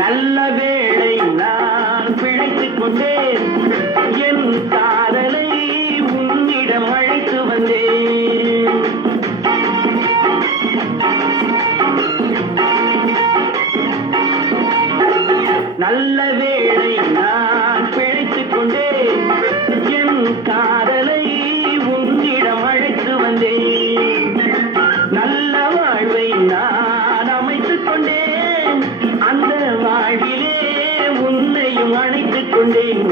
நல்ல வேளை நான் பிழைத்துக் கொண்டேன், என் காதலை உன்னிடம் அழைத்து வந்தேன். நல்ல வேளை நான் பிழைத்துக் கொண்டேன், என் காதலை உன்னிடம் அழைத்து வந்தேன். நல்ல வாழ்வை நான் அமைத்துக் கொண்டேன், அந்த வாழ்விலே உன்னையும் அழைத்துக் கொண்டேன்.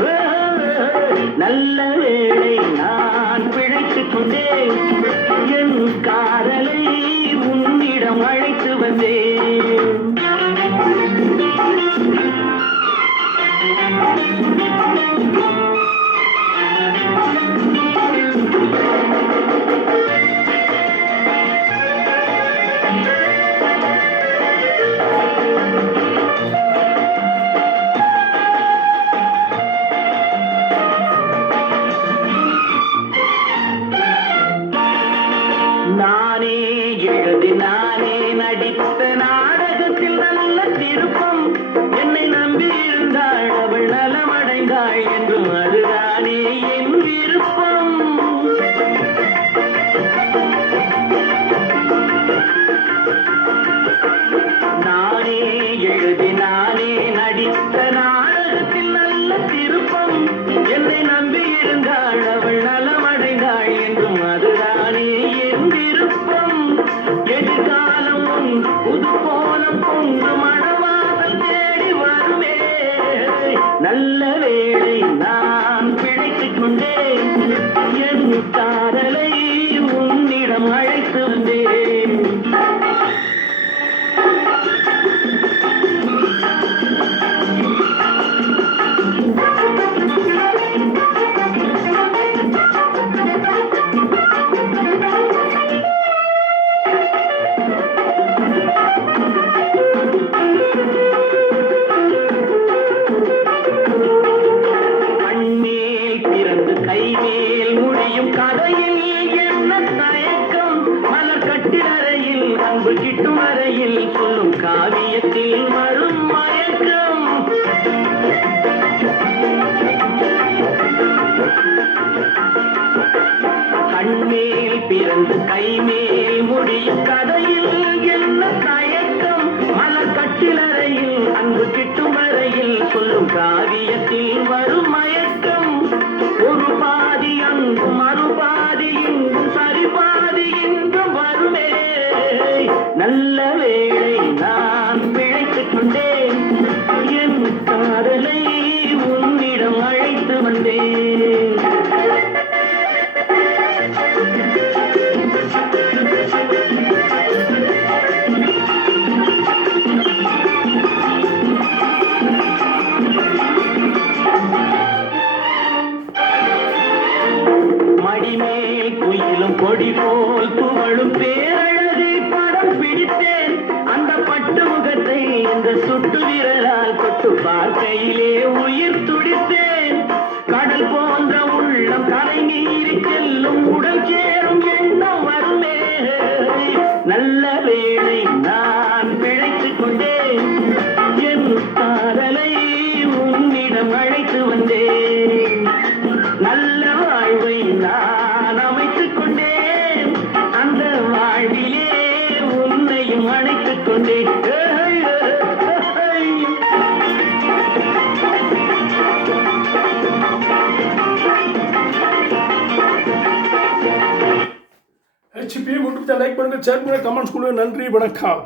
நல்ல வேளை நான் பிழைத்துக் கொண்டேன், என் காதலை உன்னிடம் அழைத்து வந்தேன். நானே எழுதி நானே நடித்த நாடகத்தில் நல்ல திருப்பம், என்னை நம்பி இருந்தாள் அவள் நலமடைந்தாள் என்றும் அதுதானே என் விருப்பம். நானே எழுதி நானே நடித்த நாடகத்தில் நல்ல திருப்பம், என்னை நம்பி இருந்தாள் அவள் நலமடைந்தாள் என்றும் அதுதானே என் விருப்பம். எதிர்காலம் ஒன்று புது கோலம் கொண்டு மணவாசல் தேடி வருமே. நல்ல வேளை நான் பிழைத்துக் கொண்டேன், என் காதலை உன்னிடம் அழைத்து வந்தேன். கைமேல் முடியும் கதையில் என்ன தயக்கம், மலர் கட்டிலறையில் அன்பு கிட்டும் அறையில் சொல்லும் காவியத்தில் வரும் மயக்கம். கண்மேல் பிறந்து கைமேல் முடியும் கதையில் என்ன தயக்கம், மலர் கட்டிலறையில் அன்பு கிட்டும் அறையில் சொல்லும் காவியத்தில் வரும் மயக்கம். ஒரு பாதி அங்கும் மறுபாதி இங்கும் சரிபாதி இங்கும் வருமே. நல்ல வேளை நான் பிழைத்துக் கொண்டேன், என் காதலை உன்னிடம் அழைத்து வந்தேன். மடிமேல் குயிலும் கொடி போல் துவளும் பேரழகை படம் பிடித்தேன், அந்த பட்டு முகத்தை இந்த சுட்டு விரலால் தொட்டு பார்க்கையிலே உயிர் துடித்தேன். கடல் போன்ற உள்ளம் கரை நீரி செல்லும் உடல் சேரும் எண்ணம் வருமே. நல்ல வேளை நான் பிழைத்துக் கொண்டேன், என் காதலை உன்னிடம் அழைத்து வந்தேன். நல்ல வாழ்வை நான் அமைத்துக் கொண்டேன், அந்த வாழ்விலே உன்னையும் அழைத்துக் கொண்டேன். HP யூடியூப் லைக் பண்ணுங்க, ஷேர் பண்ணுங்க, கமெண்ட்ஸ் கொடுங்க. நன்றி, வணக்கம்.